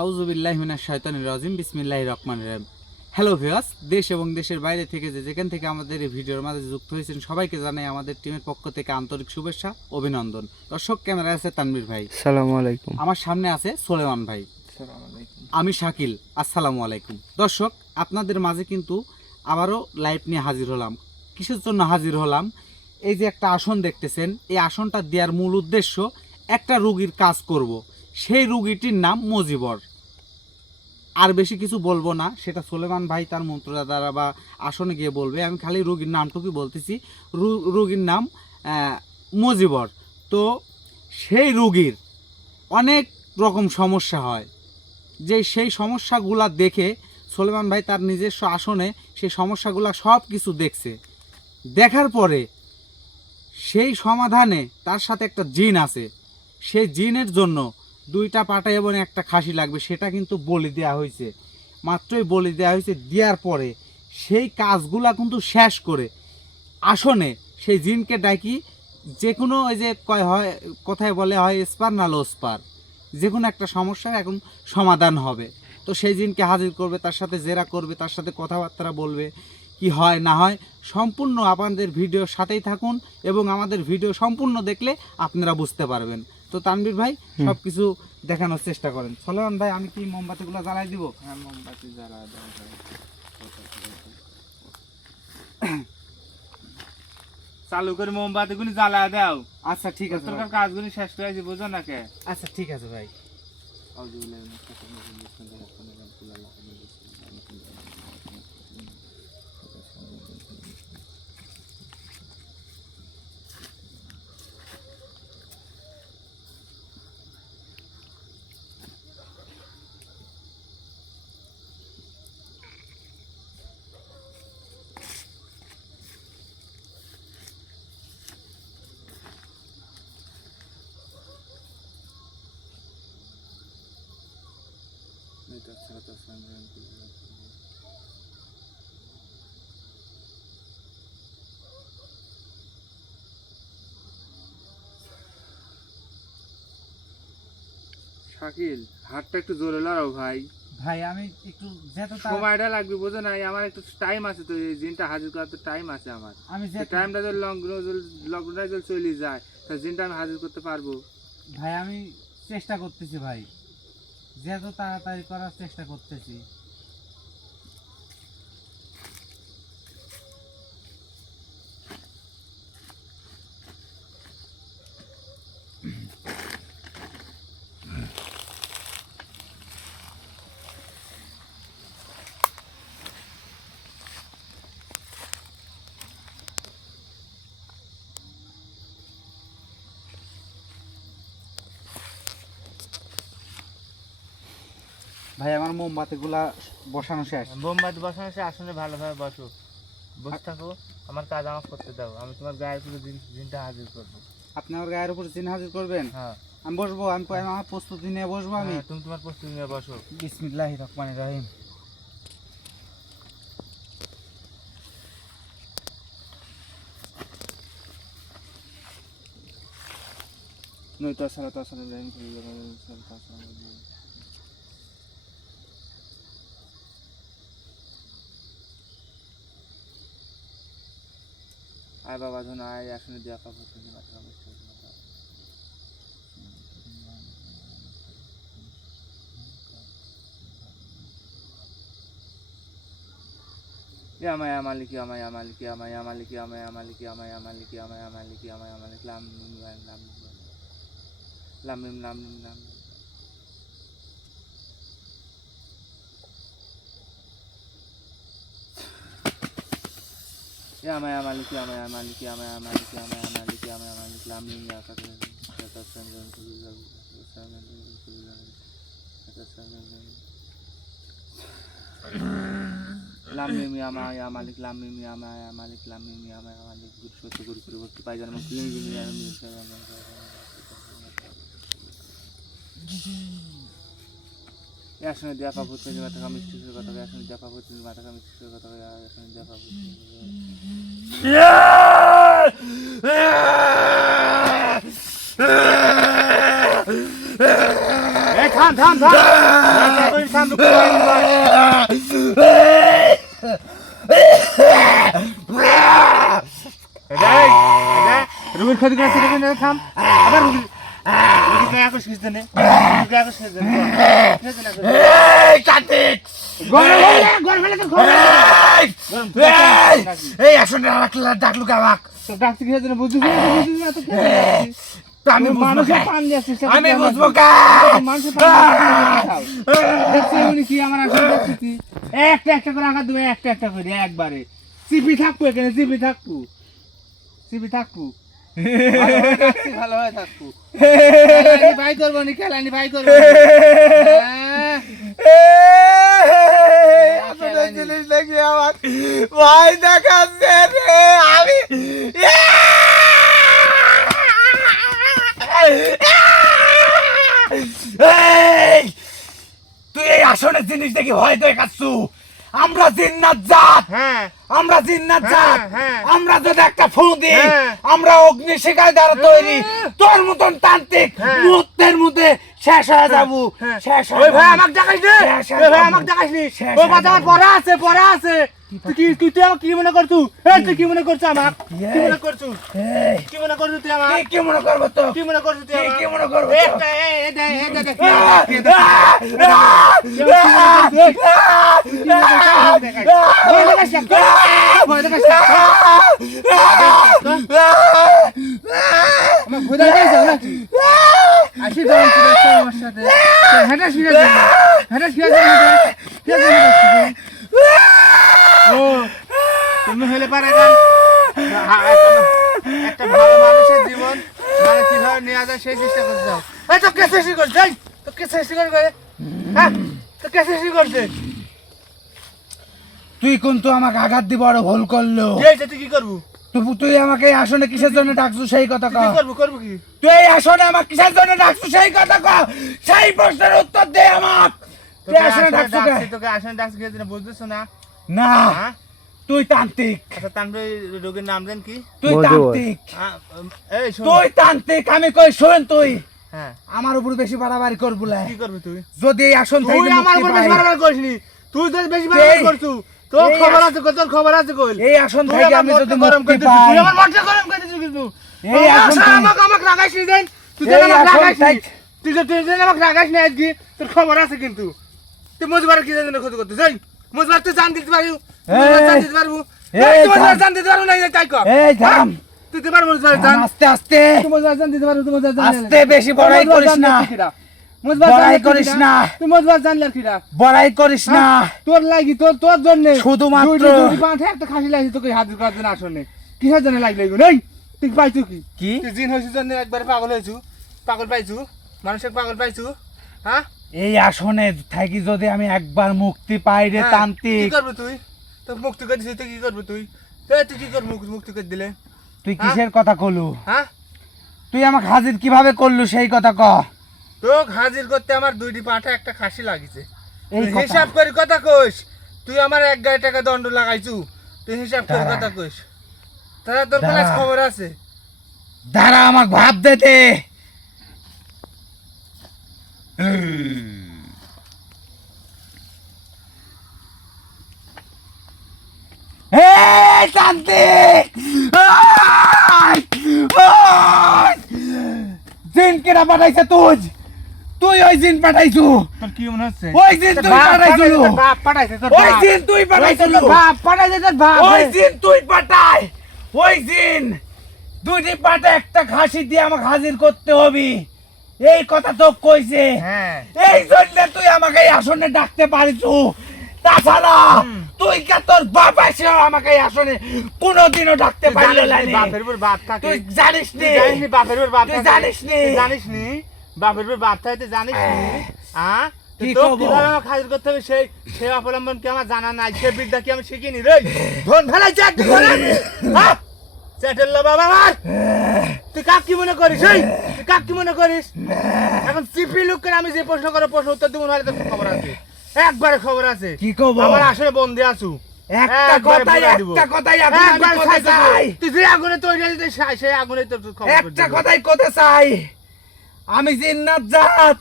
আউযুবিল্লাহি মিনাশ শাইতানির রাজিম বিসমিল্লাহির রহমানির রহিম। হ্যালো ভিউয়ার্স, দেশ এবং দেশের বাইরে থেকে যেখান থেকে আমাদের এই ভিডিওর মাঝে যুক্ত হয়েছেন সবাইকে জানাই আমাদের টিমের পক্ষ থেকে আন্তরিক শুভেচ্ছা, অভিনন্দন। দর্শক, ক্যামেরায় আছে তানভীর ভাই, আসসালামু আলাইকুম। আমার সামনে আছে সোলেমান ভাই, আমি শাকিল, আসসালামু আলাইকুম। দর্শক, আপনাদের মাঝে কিন্তু আবারও লাইভ নিয়ে হাজির হলাম। কিসের জন্য হাজির হলাম? এই যে একটা আসন দেখতেছেন, এই আসনটা দেওয়ার মূল উদ্দেশ্য একটা রুগীর কাজ করব। সেই রুগীটির নাম মজিবর। আর বেশি কিছু বলবো না, সেটা সোলেমান ভাই তার মন্ত্ররা দ্বারা বা আসনে গিয়ে বলবে। আমি খালি রুগীর নামটুকুই বলতেছি। রুগীর নাম মজিবর। তো সেই রুগীর অনেক রকম সমস্যা হয়, যে সেই সমস্যাগুলা দেখে সোলেমান ভাই তার নিজস্ব আসনে সেই সমস্যাগুলা সব কিছু দেখছে। দেখার পরে সেই সমাধানে তার সাথে একটা জিন আছে। সেই জিনের জন্য 2টা পাটা এবং একটা খাসি লাগবে, সেটা কিন্তু বলি দেওয়া হয়েছে। মাত্রই বলি দেওয়া হয়েছে। দেওয়ার পরে সেই কাজগুলা কিন্তু শেষ করে আসনে সেই জিনকে ডাকি, যে কোনো ওই যে কথায় বলে হয় স্পার না লোস্পার, যে কোনো একটা সমস্যার এখন সমাধান হবে। তো সেই জিনকে হাজির করবে, তার সাথে জেরা করবে, তার সাথে কথাবার্তা বলবে। কি হয় না হয় সম্পূর্ণ আপনাদের ভিডিওর সাথেই থাকুন এবং আমাদের ভিডিও সম্পূর্ণ দেখলে আপনারা বুঝতে পারবেন। তো তানভীর ভাই সব কিছু দেখানোর চেষ্টা করেন। সোলেমান ভাই, আমি কি মোমবাতিগুলো জ্বালাই দিব? হ্যাঁ, মোমবাতি জ্বালা দাও। চালু করে মোমবাতিগুলি জ্বালা দাও। আচ্ছা ঠিক আছে, তোর কাজগুলি শেষ করে আছি, বুঝো না কে? আচ্ছা ঠিক আছে ভাই। শাকিল, হাতটা একটু জোরে লড়াও ভাই। ভাই আমি একটু যেহেতু সময়টা লাগবে, বুঝো না? আমার একটু টাইম আছে, তো এই জিনটা হাজির করার তো টাইম আছে আমার। আমি যে টাইমটা যদি লকডাউনটা যদি চলে যায়, তা জিনটা আমি হাজির করতে পারবো? ভাই আমি চেষ্টা করতেছি ভাই, যেহেতু তাড়াতাড়ি করার চেষ্টা করতেছি। ভাই আমার মোমবাতিগুলা বসানো শেষ। মোমবাতি বসানো সে আসনে ভালোভাবে বসো, বসে থাকো। আমার কাজ আমাকে করতে দাও, আমি তোমার গায়ের পুরো জিনটা হাজির করবো। আপনি আমার গায়ের উপর জিন হাজির করবেন? হ্যাঁ, আমি বসবো। আমার প্রস্তুতি নিয়ে বসবো। আমি তুমি তোমার প্রস্তুতি নিয়ে বসো। বিসমিল্লাহির রহমানির রহিম। নয়তো সালাত আসলে যাই আয় বাবা, ধন আয়, আসনে দেওয়া কাপড় يا ما يا مالك يا ما يا مالك يا ما يا مالك يا ما يا مالك يا ما يا مالك يا ما يا مالك يا ما يا مالك لام لام لام لام لام يا ما يا مالك يا ما يا مالك يا ما يا مالك يا ما يا مالك يا ما يا مالك لام لام يا كذا লামিম ইয়া মা ইয়া মালিক লামিম ইয়া মা ইয়া মালিক লামিম ইয়া মা ইয়া মালিক গুরু সত্য গুরু গুরু ভক্তি পাই জানা মুসলিম ইয়া আসনে দেয়া পাবো থেকে মাথা কাম মিষ্টির কথা আসনে দেয়া পাবো থেকে মাথা কাম মিষ্টির কথা আসনে দেয়া পাবো থাম থাম থাম থাম রুগীর ক্ষতি করে থাম আবার রুগী গায়ে আকর্ষ খিঁচতে নে গায়ে আকর্ষ খিঁচতে নে এই আসলে ডাকলু কাবাক ডাক্তার খেয়ে দেন বুঝছিস না তো আমি মানুষের পান দিয়েছিস আমি বুঝবো কা মানুষের পান দেখছিস উনি কি আমার আসলে দেখছিস একটা একটা করে আঘাত দেবে একটা একটা করে একবারে চিপি থাকবো এখানে চিপি থাকবো ভালো হয় থাকবো ভাই করবো নি খেলানি ভাই করবো জিনিস দেখি আমার ভাই দেখাচ্ছে রে আমি তুই এই আসনের জিনিস দেখি ভয় দেখাচ্ছু আমরা জিন্নাত জাত হ্যাঁ আমরা জিন্নাত জাত হ্যাঁ। আমরা যদি একটা ফু দিই হ্যাঁ। আমরা অগ্নি শিখায় দ্বারা তৈরি তোর মতন তান্ত্রিক হ্যাঁ। মুহূর্তের মধ্যে শেষ হয়ে যাবো হ্যাঁ। শেষ ওই ভাই আমাকে দেখাইস নি ওই ভাই আমাকে দেখাইস নি ওই কথা আমার পড়া আছে তুই আমাকে কি মনে করছু তুই কি মনে করছু আমাকে কি মনে করছু কি মনে করছু তুই আমাকে কি মনে করবো তো কি মনে করছু তুই আমাকে কি মনে করবো একটা এই দেখ ভয় দেখাস আমার ভুদা যাইছ নাকি আসি গরম ছিল আমার সাথে হেটা শিরা দে ও তুমি হলে পারে একটা ভালো মানুষের জীবন মানে কিভাবে নেওয়া যায় সেই চেষ্টা করতে যাও এই তো কে চেষ্টা করছে তো কে চেষ্টা করে হ্যাঁ তো কে চেষ্টা করছে তুই কিন্তু আমাকে আঘাত দি বড় ভুল করলো তুই কি করবো তুই আমাকে এই আসনে কিসের জন্য ডাকছু সেই কথা কি কও করবো কি তুই এই আসনে আমাকে কিসের জন্য ডাকছু সেই কথা কও সেই প্রশ্নের উত্তর দে আমাকে তুই আসনে ডাকছু কে তোকে আসনে ডাকছি কে দিনে বুঝতেছ না না হ্যাঁ তুই তান্ত্রিক আচ্ছা তানভীর রোগীর নাম দেন কি তুই তান্ত্রিক এই শোন তুই তান্ত্রিক আমি কই শোন তুই হ্যাঁ আমার উপর বেশি বাড়াবাড়ি করবি না কি করবি তুই যদি এই আসন থেকে তুই আমার উপর বেশি বাড়াবাড়ি করিসনি তুই তো বেশি বাড়াবাড়ি করছু তোর এই খবর আছে তোর খবর আছে কই এই আসন তুই থেকে আমার আমি মনটা যদি গরম মুক্তি করে দিছিস, পাই তুই আমার মনটা গরম করে দিছিস কিন্তু এই আসন থেকে- আমাকে রাগাইস নি দেন তুই এই আমাকে আসন রাগাইস নি থেকে- তুই আমাকে রাগাইস না আজকে তোর খবর আছে কিন্তু তুই মজবার কি জানেন ক্ষতি করতে যাই মজবার তো জান দিতে পারবো জান দিতে পারবো এই তুই মজবার থাম। জান দিতে পারবো না তাই কর এই থাম তুই দিতে পারবো মজবার জান আস্তে আস্তে তুই মজবার জান দিতে পারবো তুই মজবার জান আস্তে বেশি বড়াই করিস না মজবার বড়াই করিস না। তুই মজবার জানলে কিরা বড়াই করিস না তোর লাগি তোর জন্য শুধুমাত্র- দুই পাঁঠে একটা খাসি লাগি তোকে হাজির করার জন্য আসনে কিসের জন্য লাগলো এগুলো এই তুই পাইছু কি কি তুই জিন হয়েছিস জন্য একবারে পাগল হয়েছু পাগল পাইছু মানুষের পাগল পাইছু হ্যাঁ এই আসনে থাকি যদি আমি একবার মুক্তি পাই রে হ্যাঁ, কি তান্ত্রিক করবি তুই তো মুক্তি করে দিছিস তুই কি করবি তুই তুই কি করবি মুক্তি করে দিলে তুই কিসের কথা কলু হ্যাঁ তুই আমাকে হাজির কিভাবে করলু সেই কথা ক তোকে হাজির করতে আমার দুইটি পাঁঠে একটা খাসি লাগিছে এই তুই কথা। হিসাব করে কথা কইস তুই আমার 1,000 টাকা দণ্ড লাগাইছু তুই হিসাব করে দাঁড়া। কথা কইস তাহলে তোর কাছে দাঁড়া। খবর আছে দাঁড়া আমাকে ভাব দেতে এই তান্ত্রিক জিন কেনা পাঠাইছে তুই ওই জিন পাঠাইছু তোর কি মনে হচ্ছে ওই জিন তুই পাঠাইছু বাপ পাঠাইছে তোর ওই জিন তুই পাঠাইছু বাপ পাঠাইছে তোর বাপ ওই জিন তুই পাঠাই ওই জিন দুইটি পাটে একটা খাসি দিয়ে আমাকে হাজির করতে হবে এই কথা তো কইছে হ্যাঁ এই জন্য তুই আমাকে এই আসনে ডাকতে পারিছু তাছাড়া তুই কে তোর বাপ এসে আমাকে এই আসনে কোনোদিনও ডাকতে পারলো না বাপের উপর বাপ থাকে তুই জানিস নি তুই জানিস নি বাপের উপর বাপ তুই থাকে? জানিস নি? তুই জানিস নি বাপের উপর বাপ থাকে তুই জানিস নি হ্যাঁ কি তো কব? কিভাবে আমাকে হাজির করতে হবে সেই অবলম্বন কি আমার জানা নাই সে বিদ্যা কি আমি শিখিনি রে ধন ফেলাই চাট হ্যাঁ চ্যাটেল বাবা আমার তুই কাক কি মনে করিস এই তুই কাক কি মনে করিস এখন চিপি লোক করে আমি যে প্রশ্ন করে প্রশ্ন উত্তর দেবো নাহলে তোর খবর আছে একবারে খবর আছে কি কব? আমার আসলে বন্দি আছু একটা একবারে কথাই বলে দিব। একটা কথাই এখন আমি একবার কথা খাইতে চাই তুই যে আগুনে তৈরি হয়েছিস সেই আগুনে তোর খবর করে একটা দিব। কথাই কথা চাই আমি জিন্নাত জাত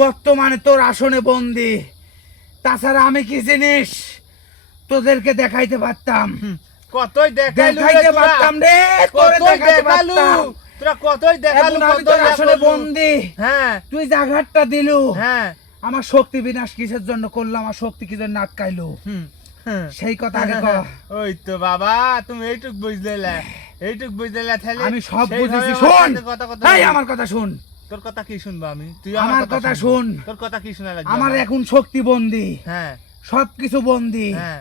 বর্তমানে তোর আসনে বন্দি। তাছাড়া আমি কি জিনিস তোদেরকে দেখাইতে পারতাম, কতই দেখাইলু রে দেখাইতে তোরা। পারতাম রে, তোরে কতই দেখাইতে দেখালু পারতাম। তোরা, কতই দেখালু, এখন আমি কতই তোর আসনে দেখালু। বন্দি, হ্যাঁ তুই জায়গাটা দিলু। হ্যাঁ আমার শক্তি বিনাশ কিসের জন্য করলাম, আমার শক্তি কি জন্য আটকাইলো, হুম, হুম। সেই কথা আগে ক। ওই তো বাবা, তুমি এইটুক বুঝলে, এইটুক বুঝলে তাহলে আমি সব সেইভাবে বুঝেছি, আমার শোন। সাথে কথা কথা এই বল। আমার কথা শুন, তোর কথা কি শুনবো আমি? তুই আমার কথা শুন। তোর কথা কি শোনা লাগবে? আমার এখন শক্তি বন্দি, হ্যাঁ সবকিছু বন্দি। হ্যাঁ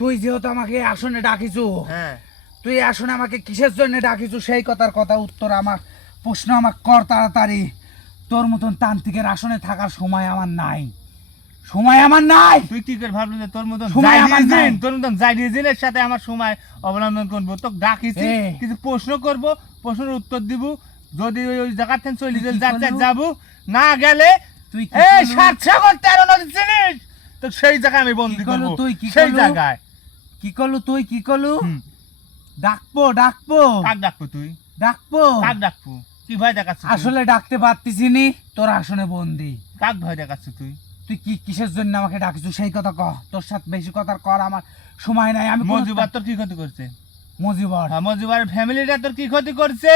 তুই যেহেতু আমাকে এই আসনে ডাকিছু, হ্যাঁ। তুই এই আসনে আমাকে কিসের জন্য ডাকিছু, সেই কথার কথা উত্তর আমার প্রশ্ন আমার কর তাড়াতাড়ি। তোর মতন তান্ত্রিকের আসনে থাকার সময় আমার নাই, সময় আমার নাই। তুই কি করে ভাবলি যে তোর মতন সময় আমার নাই। তোর মতন জাইডিজিনের সাথে আমার সময় অবলম্বন করবো? তোকে ডাকিছি, এ। কিছু প্রশ্ন করব, প্রশ্নের উত্তর দিব। যদি ওই জায়গা থেকে চলে তুই কি যাচ্ছে করলু? যাবো, না গেলে তুই কি এই করলু? 713 নদী চিনিস তো, সেই জায়গায় আমি বন্দি কি করলু করবো, তুই, কি সেই করলু? জায়গায়। কি করলু তুই, কি করলু? হুম। ডাকবো ডাকবো কাক ডাকবো তুই? ডাকবো। কাক ডাকবো? কি ভয় দেখাচ্ছ তুই? আসলে ডাকতে পারতিস নি, তোর আসনে বন্দি। কাক ভয় দেখাচ্ছ তুই? তুই কি কিসের জন্য আমাকে ডাকিছু সেই কথা কহ। তোর সাথে বেশি কথা কর আমার সময় নাই। আমি মজিবার তোর কি ক্ষতি করছে? মজিবর হ্যাঁ, মজিবার ফ্যামিলিটা তোর কি ক্ষতি করছে?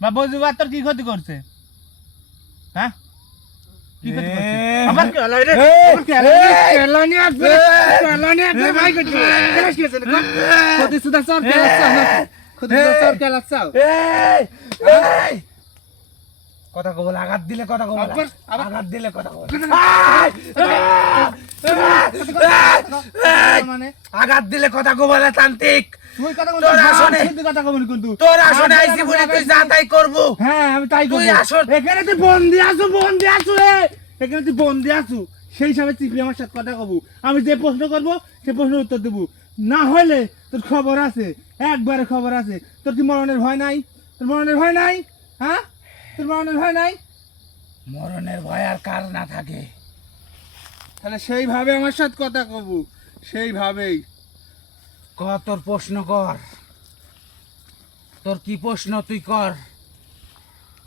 বা মজিবার তোর কি ক্ষতি করছে? হ্যাঁ, কি ক্ষতি করছে? আমার কি হলো রে? আমার কি হলো রে? কেলানি আসবে, কেলানি আসবে, ভাই করছে। কেলাস কি হয়েছে? ক্ষতি সুদা সব কেলাচ্ছ, ক্ষতি সুদা সব কেলাচ্ছ। এই, এই। কথা কবল, আঘাত দিলে কথা কবল, আঘাত দিলে কথা কবল, মানে আঘাত দিলে কথা কবল তান্ত্রিক। তুই কথা বল, তোর আসনে, তুই কথা বল কিন্তু। তোর আসনে আইছি বলে তুই যা তাই করবো। হ্যাঁ, আমি তাই তুই করব। আসন, এখানে তুই বন্দি আছো, বন্দি আছো রে। এখানে তুই বন্দি আছো, সেই হিসাবে চিপি আমার সাথে কথা কব। আমি যে প্রশ্ন করব সেই প্রশ্নের উত্তর দেবো। না হলে তোর খবর আছে, একবারে খবর আছে। তোর কি মরণের ভয় নাই? তোর মরণের ভয় নাই? হ্যাঁ, তোর মরণের ভয় নাই? মরণের ভয় আর কার না থাকে। তাহলে সেইভাবে আমার সাথে কথা কব, সেইভাবেই। ক, তোর প্রশ্ন কর, তোর কি প্রশ্ন তুই কর।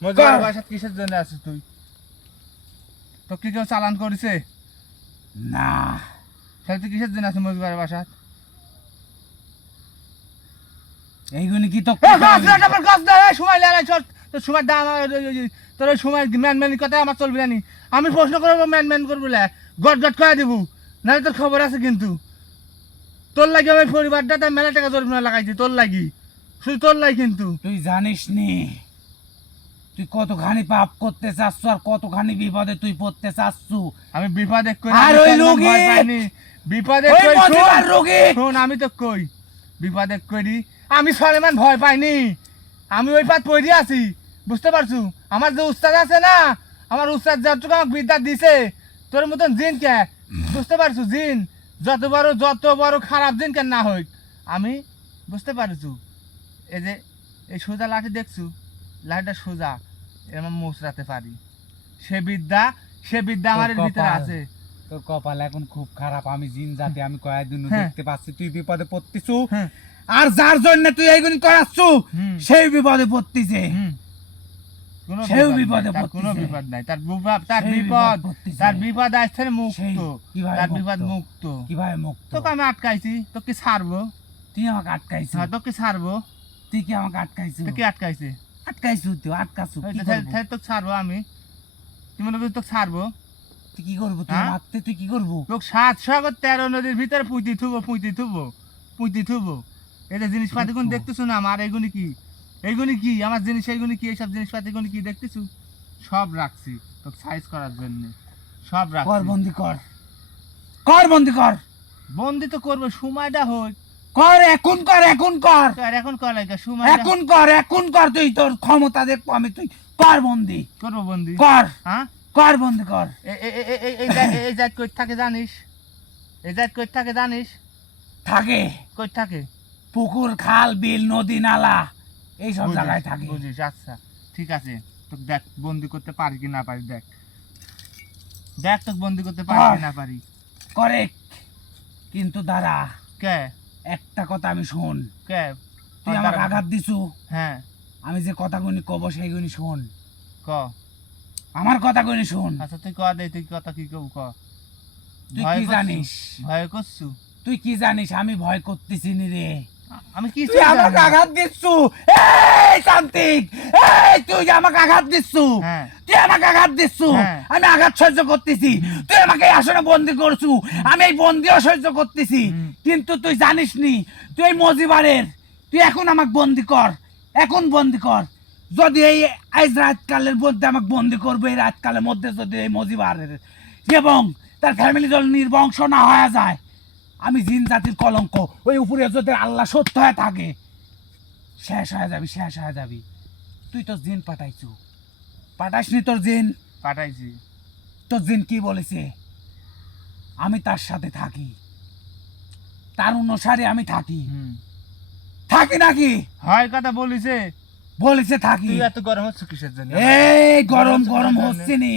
মজুয়ার বাসাত কিসের জন্য আছিস তুই? তো কি কেউ চালান করেছে? না, তাহলে তুই কিসের জন্য আছিস মজুয়ার বাসাত? এইগুলি কি তো সময় লেলাই চল, তোর সময় দাম, তোর ওই সময় ম্যান ম্যান কথা আমার চলবে না নি। আমি প্রশ্ন করবো, ম্যান ম্যান করবো, গট গট করে দিব, নাহলে তোর খবর আছে কিন্তু। তোর লাগি আমার পরিবারটা তার মেলা টাকা জরিমানা লাগাইছি, তোর লাগি, শুধু তোর লাগি কিন্তু। তুই জানিস নি তুই কতখানি পাপ করতে চাচ্ছু আর কতখানি বিপদে তুই পড়তে চাচ্ছু। আমি বিপদে কই, আর ওই লোকে, ভয় পাইনি। বিপদে ওই কই, মজিবার শোন, রোগী, শোন, আমি তো কই বিপদে করি। আমি সলেমান ভয় পাইনি, আমি ওই পাত পড়ে আছি, বুঝতে পারছু? আমার যে উস্তাদ আছে না, আমার উস্তাদ যতটুকু আমাকে বিদ্যা দিছে, তোর মতন জিন কে, বুঝতে পারছু? জিন যত বড় খারাপ জিন কেন না হই, আমি বুঝতে পারছু? এই যে এই সোজা লাঠি দেখছু, লাঠিটা সোজা, এরকম মোচড়াতে পারি। সে বিদ্যা আমার এর ভিতরে কপাল। আছে। তোর কপাল এখন খুব খারাপ। আমি জিন জাতি, আমি কয়েকদিন হ্যাঁ। দেখতে পাচ্ছি তুই বিপদে পড়তিছু, হ্যাঁ। আর যার জন্য তুই এইগুলি করাচ্ছু হুম। সেই বিপদে পড়তিছে। হুম। কোনো সেও বিপদ বিপদে নাই, তার কোনো পড়তিছে। বিপদ নাই, তার সেই বিপদ, পড়তিছে। তার বিপদ আসছে মুক্ত, সেই কিভাবে তার মুক্ত? বিপদ মুক্ত। কিভাবে মুক্ত? তোকে আমি আটকাইছি, তোকে ছাড়বো? তুই আমাকে আটকাইছিস, হ্যাঁ, তোকে ছাড়বো। তুই কি আমাকে আটকাইছিস? তোকে আটকাইছে, আটকাইছু, তুই আটকাছু, কি করবো? তাহলে তোকে ছাড়বো আমি? তুই মনে করিস তোকে ছাড়বো? তুই কি করবো? তুই হ্যাঁ? মারতে তুই কি করবো? তোকে 713 নদীর ভিতরে পুঁতি থুবো। এই যে জিনিসপাতি গুলো দেখতেছো না আমার, এইগুলি কি আমার জিনিস, এইগুলি কি, এইসব জিনিসপাতি গুলো কি দেখতেছো? সব রাখছি তোকে সাইজ করার জন্য, সব কর রাখছি। বন্দি কর, কর বন্দি কর, বন্দি তো করবো, সময়টা হোক। কর এখন, কর এখন, কর আর এখন কর লাগে সময়, এখন, কর এখন, কর তুই তোর ক্ষমতা দেখবো আমি। তুই কর বন্দি, করবো বন্দি। কর, হ্যাঁ, কর বন্দি কর। এই জাত কই থাকে জানিস? এই জাত কই থাকে জানিস? থাকে কই থাকে? পুকুর, খাল, বিল, নদী, নালা এইসব বুঝিস, জায়গায় থাকে। বুঝিস, আচ্ছা ঠিক আছে। তোকে দেখ বন্দি করতে পারি কি না পারি, দেখ তোকে বন্দি করতে পারি কি না পারি। করে কিন্তু দাঁড়া, কে একটা কথা আমি শোন। কে তুই আমাকে আঘাত দিছু, হ্যাঁ, আমি যে কথাগুলি কব সেইগুলি শোন। ক আমার কথা কইনি শোন। আচ্ছা তুই ক দে, তুই কথা কি কব ক। তুই ভয় কি করছু? জানিস? ভয় করছু? তুই কি জানিস আমি ভয় করতেছি নি রে? আমি কি তুই আমাকে আঘাত দিচ্ছু। এই শান্তিক, এই তুই যে আমাকে আঘাত দিচ্ছু, হ্যাঁ। তুই আমাকে আঘাত দিচ্ছু, হ্যাঁ। আমি আঘাত সহ্য করতেছি। তুই আমাকে এই আসনে বন্দি করছু, আমি এই বন্দিও সহ্য করতেছি। কিন্তু তুই জানিস নি, তুই এই মজিবারের, তুই এখন আমাকে বন্দি কর, এখন বন্দি কর। যদি এই আজ রাতকালের মধ্যে আমাকে বন্দি করবে, এই রাতকালের মধ্যে যদি এই মজিবারের এবং তার ফ্যামিলি দল নির্বংশ না হয়ে যায়, আমি জিন জাতির কলঙ্ক, ওই উপরে যদি আল্লাহ সত্য হয়ে থাকে, শেষ হয়ে যাবি, শেষ হয়ে যাবি। তুই তোর জিন পাঠাইছু, পাঠাইসনি তোর জিন? পাঠাইছি। তোর জিন কি বলেছে? আমি তার সাথে থাকি, তার অনুসারে আমি থাকি, থাকি নাকি? হয় কথা বলিছে। বলেছে থাকি। তুই এত গরম হচ্ছ কিসের জন্য? এই গরম গরম হচ্ছে নি,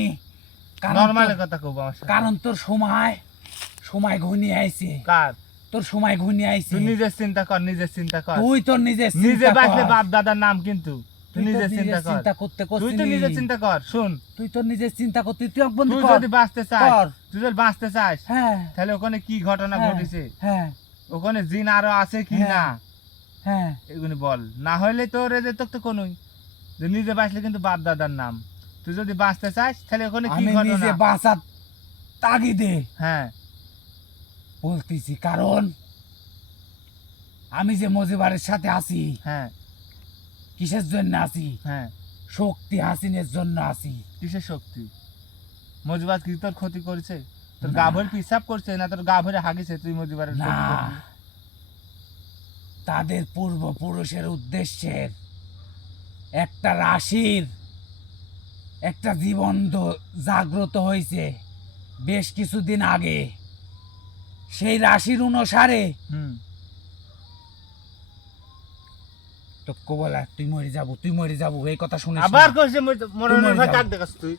কারণ নরমালের তোর- কথা কব আমার সাথে। কারণ তোর সময় সময় ঘনিয়ে আইছে, কার? তোর সময় ঘনিয়ে আইছে। তুই নিজের চিন্তা কর, নিজের চিন্তা কর। তুই তোর নিজের নিজে চিন্তা বাঁচলে কর। বাপ দাদার নাম, কিন্তু তুই তুই তোর নিজের চিন্তা কর। চিন্তা করতে তুই তো করছিস। নিজের চিন্তা কর। শুন, তুই তোর নিজের চিন্তা করতে, তুই বন্ধু তুই কর। যদি বাঁচতে চাস, কর। তুই যদি বাঁচতে চাস, হ্যাঁ তাহলে ওখানে কি ঘটনা হ্যাঁ, ঘটেছে, হ্যাঁ ওখানে জিন আরো আছে কি হ্যাঁ। না, হ্যাঁ এগুলি বল। না হলে তোর এদের তো কোনই, যে নিজে বাঁচলে কিন্তু বাপ দাদার নাম। তুই যদি বাঁচতে চাস, তাহলে ওখানে কি আমি নিজে ঘটনা? বাঁচার তাগিদে হ্যাঁ, বলতেছি, কারণ আমি যে মজিবারের সাথে আছি, হ্যাঁ, কিসের জন্য আছি? হ্যাঁ। শক্তি হাসিনের জন্য আছি। কিসের শক্তি? মজিবাদ কি তোর ক্ষতি করেছে? তোর না। গা ভরে পিসাব করছে, না তোর গা ভরে হাগিছে? তুই মজিবারের না, ক্ষতি করবি? তাদের পূর্বপুরুষের উদ্দেশ্যের একটা রাশির একটা জীবন জাগ্রত হয়েছে বেশ কিছুদিন আগে। সেই রাশির অনুসারে হুম। তো বলা তুই মরে যাবো, তুই মরে যাবো, এই কথা শুনে আবার কইছে মরণের মরে ভয় যাবো। কাক দেখাস তুই?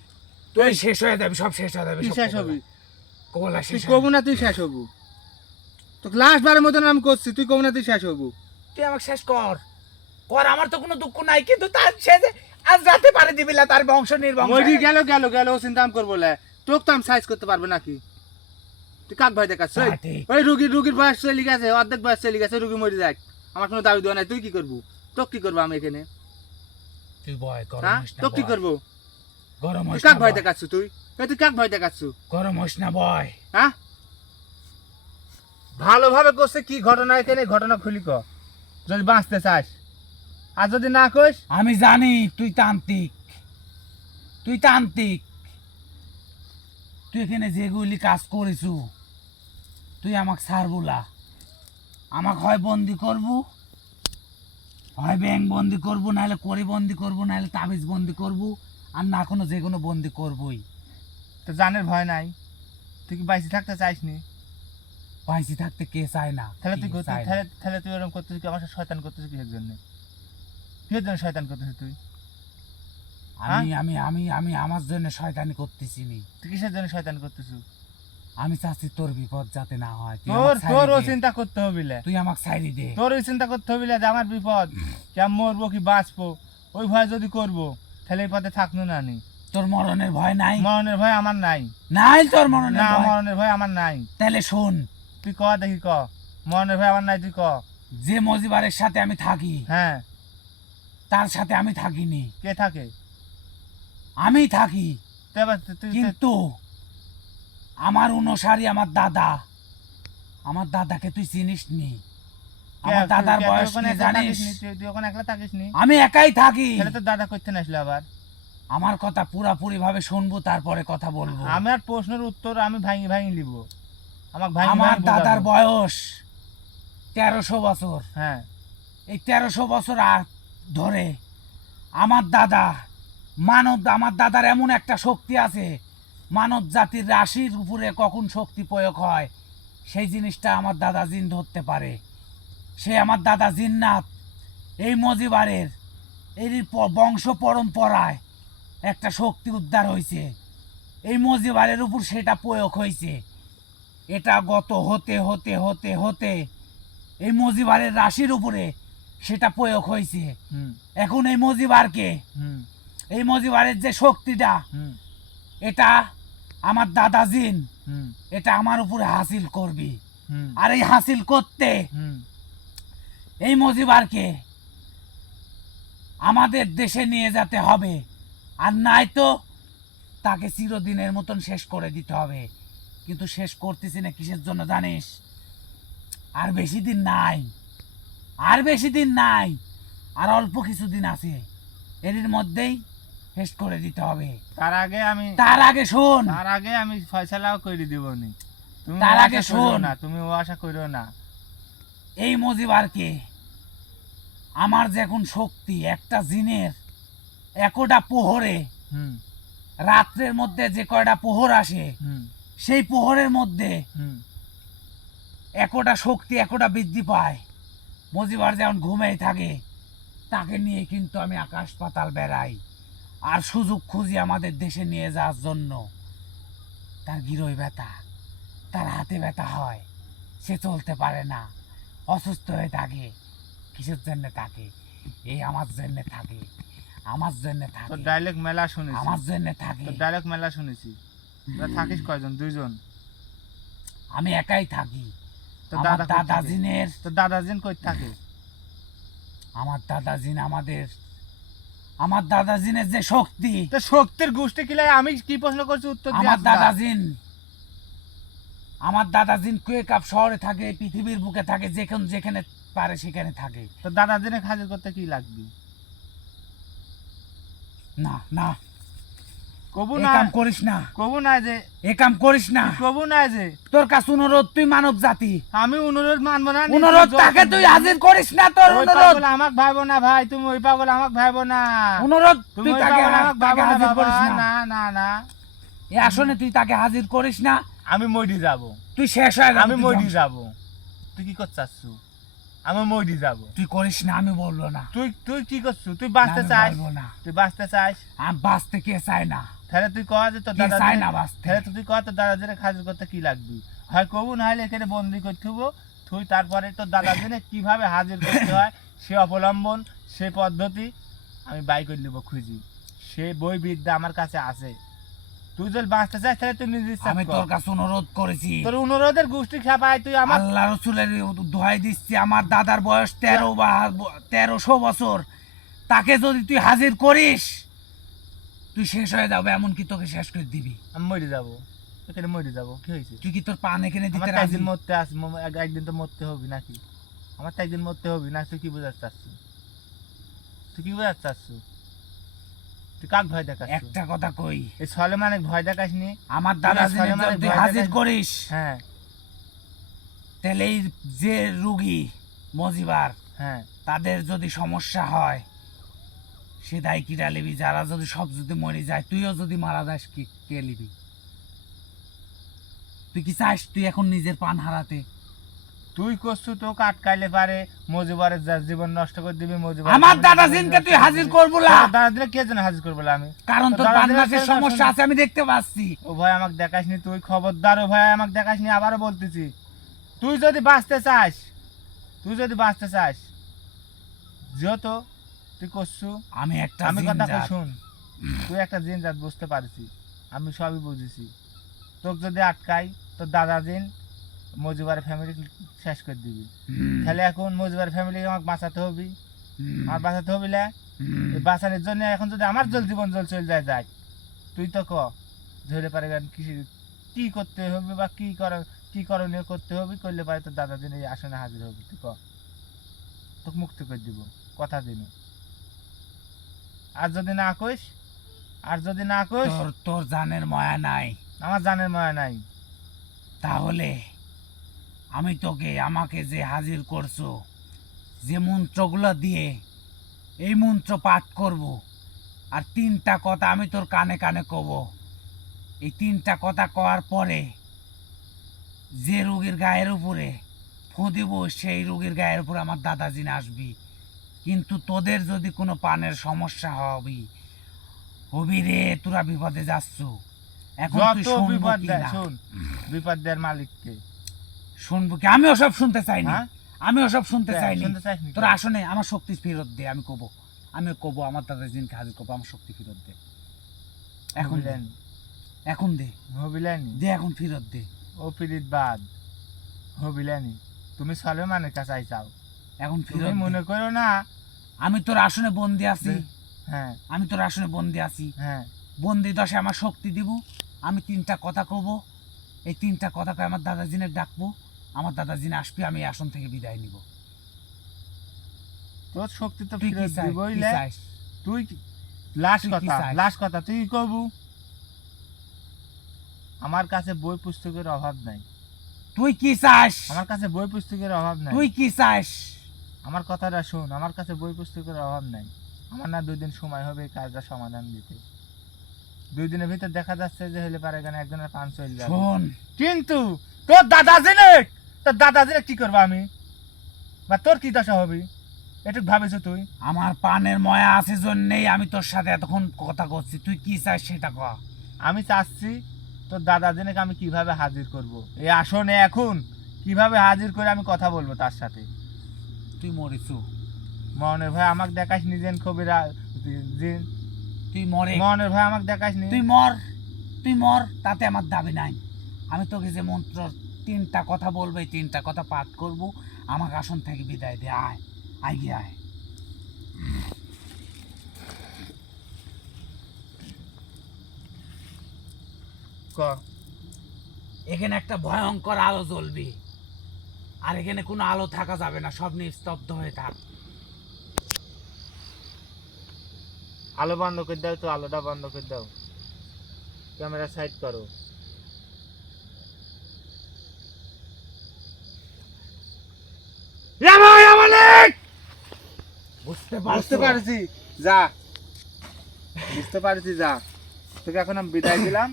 তুই শেষ হয়ে যাবি, সব শেষ হয়ে যাবে, তুই শেষ হবি? কবলা তুই শেষ কবু না তুই শেষ হবু? তোকে লাস্ট বারের মতন আমি করছি, তুই কবু না তুই শেষ হবু? তুই আমাকে শেষ কর, কর, আমার তো কোনো দুঃখ নাই, কিন্তু তার শেষে আজ রাতে পারে দিবি না, তার বংশ নির্বংশ। মরি গেল গেল গেল, ও চিন্তা আমি করবো না। তোকে তো আমি সাইজ করতে পারবে নাকি? তুই কাক ভয় দেখাচ্ছ? তা ঠিক। ওই রুগীর বয়স চলে গেছে, অর্ধেক বয়স চলে গেছে, রুগী মরে যাক, আমার কোনো দাবি দেওয়া নাই। তুই কি করবো? তোকে কি করবো আমি এখানে? তুই ভয় গরম হ্যাঁ, হোস না, তোকে কি ভয়। করবো? গরম তুই হোস কাক না, ভয় ভয়। দেখাচ্ছ? তুই তুই কাক ভয় দেখাচ্ছ? গরম হোস না, ভয়। হ্যাঁ, ভালোভাবে করছে কি ঘটনা এখানে, ঘটনা খুলি ক, যদি বাঁচতে চাস। আর যদি না কইস, আমি জানি তুই তান্ত্রিক, তুই তান্ত্রিক। তুই এখানে যেগুলি কাজ করেছু, তুই আমাকে ছাড়বুলা, আমাকে হয় বন্দি করবো, হয় ব্যাংক বন্দি করবো, নাহলে করি বন্দি করবো, নাহলে তাবিজ বন্দি করবো, আর না কোনো যে কোনো বন্দি করবোই। তো জানের ভয় নাই? তুই কি বাইসে থাকতে চাইস নি? বাইসি থাকতে কে চায় না? তাহলে তুই কে চায় না? তাহলে তুই এরকম করতেছিস কি? আমার সাথে শয়তান করতেছিস কিসের জন্য? কিসের জন্য শয়তান করতেছিস তুই? আমি আমি আমি আমি আমার জন্য শয়তানি করতেছি নি। তুই কিসের জন্য শয়তান করতেছিস? আমি চাচ্ছি তোর বিপদ যাতে না হয়। তুই তোর আমাকে ছাইড়ে তোরও দে। চিন্তা করতে হবে লে। তুই আমাকে ছাইড়ে দে। তোরও চিন্তা করতে হবে লে যে আমার বিপদ, কি আমি মরবো কি বাঁচবো, ওই ভয় যদি করবো, তাহলে এই পথে থাকলো না নি। তোর মরণের ভয় নাই? মরণের ভয় আমার নাই। নাই তোর মরণের না, ভয়? মরণের ভয় আমার নাই। তাহলে শোন, তুই ক দেখি ক, মরণের ভয় আমার নাই, তুই ক। যে মজিবারের সাথে আমি থাকি, হ্যাঁ, তার সাথে আমি থাকিনি। কে থাকে? আমি থাকি, তুই আবার কিন্তু আমার অনুসারী আমার দাদা, আমার দাদাকে তুই চিনিস নি? আমার দাদার বয়স কি জানিস? তুই ওখানে একলা থাকিস নি? আমি একাই থাকি। তাহলে তো দাদা করতে না আসলো আবার? আমার কথা পুরাপুরি ভাবে শুনবো, তারপরে কথা বলবো। আমার প্রশ্নের উত্তর আমি ভাঙি ভাঙি লিব। আমাকে ভাঙি আমার ভাঙি দাদার বোঝাবো। বয়স 1300 বছর। হ্যাঁ, এই 1300 বছর ধরে আমার দাদার এমন একটা শক্তি আছে, মানব জাতির রাশির উপরে কখন শক্তি প্রয়োগ হয় সেই জিনিসটা আমার দাদা জিন ধরতে পারে। সে আমার দাদা জিন্নাত এই মজিবারের এই বংশ পরম্পরায় একটা শক্তি উদ্ধার হয়েছে, এই মজিবারের উপর সেটা প্রয়োগ হয়েছে। এটা গত হতে হতে হতে হতে এই মজিবারের রাশির উপরে সেটা প্রয়োগ হয়েছে। হুম, এখন এই মজিবারকে, হুম, এই মজিবারের যে শক্তিটা, হুম, এটা আমার দাদাজিন, হুম এটা আমার উপরে হাসিল করবি। হুম আর এই হাসিল করতে হুম এই মজিবারকে আমাদের দেশে নিয়ে যেতে হবে, আর নাই তো তাকে চিরদিনের মতন শেষ করে দিতে হবে। কিন্তু শেষ করতেছি না কিসের জন্য জানিস? আর বেশি দিন নাই, আর বেশি দিন নাই, আর অল্প কিছুদিন আছে, এর মধ্যেই শেষ করে দিতে হবে। তার আগে আমি শোন, ফয়সালাও করে দিব নি। তুমি তার ও আগে আশা কইরো শোন। না, তুমি ও আশা কইরো না। এই মজিবারকে আমার যে এখন শক্তি, একটা জিনের একটা পোহরে, হুম রাত্রের মধ্যে যে কয়টা পোহর আসে, হুম সেই পোহরের মধ্যে হুম একটা শক্তি একটা বৃদ্ধি পায়। মজিবার যেমন ঘুমেই থাকে, তাকে নিয়ে কিন্তু আমি আকাশ পাতাল বেড়াই, আর সুযোগ খুঁজি আমাদের দেশে নিয়ে যাওয়ার জন্য। তার গিরোয় ব্যথা, তার হাতে ব্যথা হয়, সে চলতে পারে না, অসুস্থ হয়ে থাকে। কিসের জন্য থাকে? এই আমার জন্য থাকে, আমার জন্য তোর থাকে, ডায়লগ মেলা শুনেছি, আমার জন্য থাকে। তোর ডায়লগ মেলা শুনেছি। তোরা থাকিস কয়জন? দুইজন? আমি একাই থাকি। তোর আমার দাদা কই থাকে? দাদাজিনের, তোর দাদাজিন কই থাকে? আমার দাদাজিন আমার দাদাজিনের যে শক্তি, তো শক্তির গোষ্ঠী কিলাই আমি কি প্রশ্ন করছি উত্তর দিয়ে আমার আসবা। দাদাজিন কুয়েকাপ শহরে থাকে, এই পৃথিবীর বুকে থাকে, যেখানে পারে সেখানে থাকে। তোর দাদাজিনে হাজির করতে কি লাগবে? না না, কবু এ না, কাম করিস না, কবু না যে, এ কাম করিস না। কবু না যে তোর কাছে অনুরোধ, তুই মানব জাতি, আমি অনুরোধ মানবো না। অনুরোধ তাকে তুই হাজির করিস না। তোর ওই অনুরোধ, পাগল আমাক ভাইবো না ভাই, তুমি ওই পাগল আমাক ভাইবো না। অনুরোধ তুমি তুই ওই তাকে পাগল আমাক ভাইবো না হাজির বাবা, করিস না। না না না। এই আসনে তুই তাকে হাজির করিস না। আমি মইডি যাব, তুই শেষ হয়ে যাবি, আমি তুই মইডি ধ্বংস। যাব। তুই কি করছাস? আমি মইডি যাব। তুই করিস না, আমি বলবো না। তুই তুই কি করছু? তুই বাঁচতে আমি চাস? বলবো না। তুই বাঁচতে চাস? আমি বাঁচতে কে চাই না, তাহলে তুই কহ যে তোর কে দাদা, চায় না বাঁচতে। তাহলে তুই কহ তোর দাদাজিরে হাজির করতে কি লাগবে? হয় কবু না হলে এখানে বন্দি করতে হবো। তুই তারপরে তোর দাদাজিরে কিভাবে হাজির করতে হয় সে অবলম্বন, সে পদ্ধতি আমি বাই করে নিব খুঁজি। সে বই বিদ্যা আমার কাছে আছে। তুই যদি বাঁচতে চাস তাহলে তুই নিজে ইচ্ছা আমি কর। তোর কাছে অনুরোধ করেছি, তোর অনুরোধের গোষ্ঠী খেপায় তুই আমার। আল্লাহ রসুলের দোহাই দিচ্ছি, আমার দাদার বয়স 1300 বছর, তাকে যদি তুই হাজির করিস, তুই শেষ হয়ে যাবে, এমনকি তোকে শেষ করে দিবি। আমি মরে যাবো, এখানে মরে যাবো, কি হয়েছে? তুই কি তোর পান এখানে আমার দিতে তো রাজি? একদিন মরতে আস, একদিন তো মরতে হবে নাকি? আমার তো একদিন মরতে হবে না? তুই কি বোঝাতে চাচ্ছিস? তুই কি বোঝাতে চাচ্ছিস? তুই কাক ভয় দেখাচ্ছিস? একটা কথা কই, এই সলেমানে ভয় দেখাস নি? আমার দাদা সলেমানের তুই ভয় হাজির দেখাস- করিস, হ্যাঁ তাহলে এই যে রুগী মজিবার, হ্যাঁ। তাদের যদি সমস্যা হয়, সে দায় কিরা লিবি? যারা যদি সব যদি মরে যায়, তুইও যদি মারা যাস, কি কে লিবি? তুই কি চাস তুই এখন নিজের পান হারাতে? তুই করছু তো আটকাইলে পারে মজিবারের জীবন নষ্ট করে দিবি। মজিবার আমার দাদাজিনকে তুই হাজির করবো না, দাদাজিনে কে যেন হাজির করবো আমি? কারণ তোর দাদাজিনের পান্নাসের সাথে সমস্যা আছে, আমি দেখতে পাচ্ছি। ও ভাই আমাকে দেখাসনি তুই, খবরদার। ও ভাই আমাকে দেখাসনি, আবারও বলতেছি। তুই যদি বাঁচতে চাস, তুই যদি বাঁচতে চাস, যেহেতু তুই করছু, আমি একটা আমি কথা কই জিনজাত। শুন। তুই একটা জিন জাত, বুঝতে পারছি, আমি সবই বুঝেছি। তোকে যদি আটকাই, তোর দাদা জিন মজিবার ফ্যামিলি শেষ করে দিবি। হুম, তাহলে এখন মজিবার ফ্যামিলি আমাকে বাঁচাতে হবে। হুম, আমার বাঁচাতে হবে না? হুম। এই বাঁচানোর জন্য এখন যদি আমার জীবন চলে যায়, তুই তো ক ধরে পারে কি করতে হবে বা কি করণীয় করতে হবে, করলে পারে তোর দাদা দিন এই আসনে হাজির হবে। তুই ক, তোকে মুক্তি করে দিব, কথা দিন। আর যদি না কইস, তোর জানের মায়া নাই, আমার জানের মায়া নাই। তাহলে আমি তোকে, আমাকে যে হাজির করছো, যে মন্ত্রগুলো দিয়ে এই মন্ত্র পাঠ করব, আর 3টা কথা আমি তোর কানে কানে কব। এই 3টা কথা কওয়ার পরে যে রোগীর গায়ের উপরে ফু দিব, সেই রোগীর গায়ের উপরে আমার দাদাজিন আসবি। কিন্তু তোদের যদি কোনো পানের সমস্যা হবি রে, তোরা বিপদে যাচ্ছ। এখন তুই যত শুনবো বিপদ কি দেয়, না? শুন, বিপদ দেওয়ার মালিককে। শুনবো কি? আমি ওসব শুনতে চাইনি, হ্যাঁ? আমি ওসব শুনতে চাইনি। শুনতে চাস নি? তোর আসনে আমার শক্তি ফেরত দে, আমি কব আমার দাদাজিনকে হাজির করবো, আমার শক্তি ফেরত দে। এখন দে। বুঝলেন? এখন দে, হবিলানি দে এখন ফেরত দে। ও পিরিত বাদ হবিলানি তুমি সলমানের কাছে চাও এখন তুমি ফেরত মনে দে। করো না। আমি তোর আসনে বন্দি আছি, হ্যাঁ আমি তোর আসনে বন্দি আছি। হ্যাঁ বন্দি দশে আমার শক্তি দিব, আমি 3টা কথা কব, এই 3টা কথা কয়ে আমার দাদাজিনে ডাকবো, আমার দাদাজিনে আসবে, আমি এই আসন থেকে বিদায় নিব। তোর শক্তি তো তুই কি ফিরত চাস? দিবই কি লে। চাস? তুই লাস্ট তুই কি কথা চাস? লাস্ট কথা তুই কবু আমার কাছে বই পুস্তকের অভাব নাই। তুই কি চাস? আমার কাছে বই পুস্তকের অভাব নাই। তুই কি চাস? আমার কথাটা শোন, আমার কাছে বই পুস্তকের অভাব নাই। আমার না 2 দিন সময় হবে এই কাজটা সমাধান দিতে। 2 দিনের ভিতর দেখা যাচ্ছে যে হলে পারে এখানে একজনের পান চলে যাবে। শোন, কিন্তু তোর দাদাজিনে কি করবো আমি, বা তোর কি দশা হবে একটু ভাবেছো তুই? আমার পানের ময়া আছে জন্যেই আমি তোর সাথে এতক্ষণ কথা করছি। তুই কি চাস সেটা কর। আমি চাচ্ছি তোর দাদাজিনেকে আমি কিভাবে হাজির করব, এই আসনে এখন কিভাবে হাজির করে আমি কথা বলবো তার সাথে। তুই মরিছু, মনের ভাই আমাকে দেখাস নিজেন কবিরা তুই মরে, মনের ভাই আমাকে দেখাস নি। তুই মর, তুই মর, তাতে আমার দাবি নাই। আমি তোকে যে মন্ত্র 3টা কথা বলবো, এই 3টা কথা পাঠ করব, আমাকে আসন থেকে বিদায় দে। আয়, আয় গিয়ে আয়। ক এখানে একটা ভয়ঙ্কর আলো জ্বলবে, আর এখানে কোনো আলো থাকা যাবে না, সব নিস্তব্ধ হয়ে থাক। আলো বন্ধ করে দাও, তো আলোটা বন্ধ করে দাও, ক্যামেরা সাইড করো। বুঝতে বুঝতে পারছি, যা বুঝতে পারছি, যা তোকে এখন আমি বিদায় দিলাম,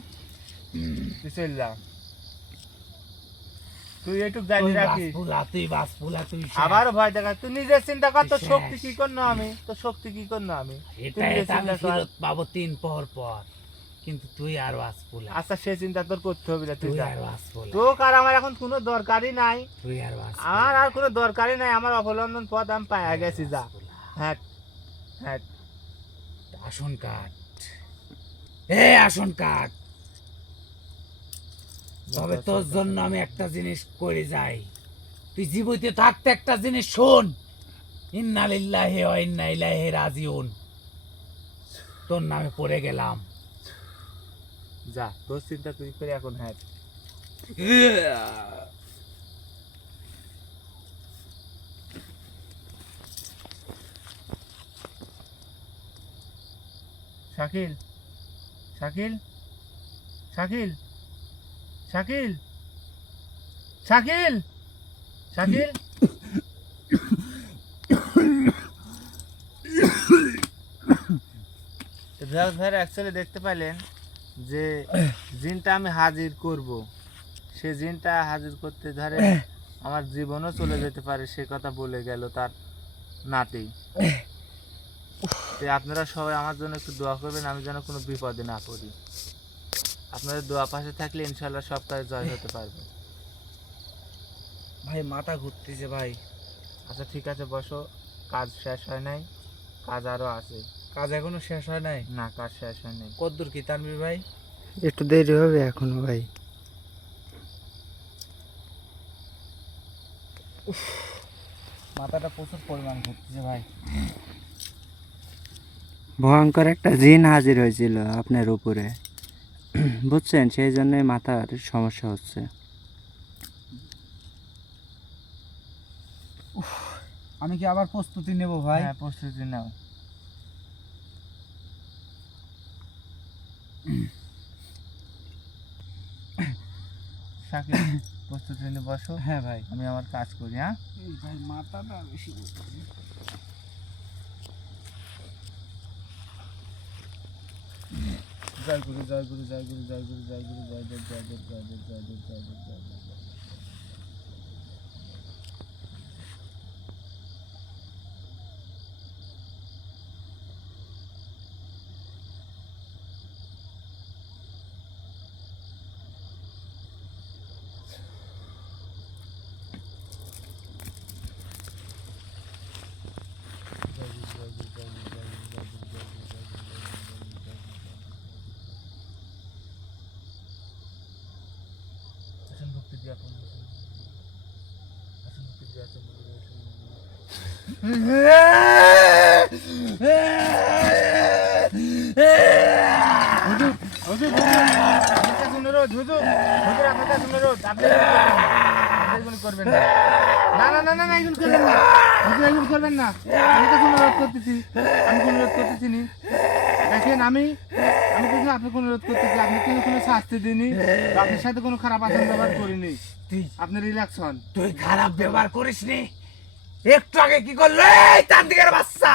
তুই চল যা। তুই একটু জানি রাখিস, তুই বাসপুলা, তুই আবার ভয় দেখা। তুই নিজের চিন্তা কর, তোর তুই শক্তি শেষ। কি করলো আমি, তোর শক্তি কি করলো আমি। এটা তুই নিজের এটা আমি চিন্তা কর। ফেরত পাবো 3 পর পর, কিন্তু তুই আর বাসপুলা, আচ্ছা সে চিন্তা তোর করতে হবে না, তুই তুই যা। আর বাসপুলা, তোকে আর আমার এখন কোনো দরকারই নাই, তুই আর বাসপুলা, আমার আর কোনো দরকারই নাই। আমার অবলম্বন পথ আমি পাইয়া গেছি, যা। হ্যাঁ হ্যাঁ আসন কাট, এ আসন কাট। তবে তোর জন্য আমি একটা জিনিস করে যাই, তুই জীবিত থাকতে একটা জিনিস শোন, ইন্না লিল্লাহি ওয়া ইন্না ইলাইহি রাজিউন। তোর নামে পড়ে গেলাম। যা, তোর চিন্তা তুই করে এখন। হ্যাঁ শাকিল, শাকিল, শাকিল, শাকিল, শাকিল, শাকিল। অ্যাকচুয়ালি দেখতে পাইলেন যে জিনটা আমি হাজির করব, সে জিনটা হাজির করতে ধরে আমার জীবনও চলে যেতে পারে, সে কথা বলে গেল তার নাতি। আপনারা সবাই আমার জন্য একটু দোয়া করবেন, আমি যেন কোনো বিপদে না পড়ি। আপনাদের দোয়া পাশে থাকলে ইনশাল্লাহ সব কাজে জয় হতে পারবে। ভাই মাথা ঘুরতেছে ভাই। আচ্ছা ঠিক আছে, বসো, কাজ শেষ হয় নাই, কাজ আরো আছে। কাজ এখনো শেষ হয় নাই? না, কাজ শেষ হয় নাই। কতদূর কি তানভীর ভাই? একটু দেরি হবে এখনো ভাই। মাথাটা প্রচুর পরিমাণ ঘুরতেছে ভাই। ভয়ঙ্কর একটা জিন হাজির হয়েছিল আপনার উপরে, বুঝছেন, সেই জন্যই মাথার সমস্যা হচ্ছে। আমি কি আবার প্রস্তুতি নেব ভাই? হ্যাঁ প্রস্তুতি নাও। শাকিল, প্রস্তুতি নিয়ে বসো। হ্যাঁ ভাই। আমি আমার কাজ করি। হ্যাঁ এই ভাই মাথাটা বেশি ঘুরতেছে। জয় গুরু, জয় গুরু, জয় গুরু, জয় গুরু, জয় গুরু, জয় দেব, জয় দেব, জয় দেব, জয় দেব, জয় দেব, জয় দেব। আপন আসুন ফিরে আসুন হুজুর হুজুর আপনার কাছে অনুরোধ হুজুর হুজুর আপনার কাছে অনুরোধ আপনি এগুলো করবেন না না না না না না এগুলো করবেন না হুজুর এগুলো করবেন না আমি তো অনুরোধ করতেছি আমি কোনো অনুরোধ করতেছি নি দেখেন আমি কিন্তু আপনাকে অনুরোধ করতেছি আপনি কিন্তু কোনো শাস্তি দিইনি আপনার সাথে কোনো খারাপ আচরণ ব্যবহার করিনি তুই আপনি রিল্যাক্স হন তুই খারাপ ব্যবহার করিসনি একটু আগে কি করলো এই তান্ত্রিকের বাচ্চা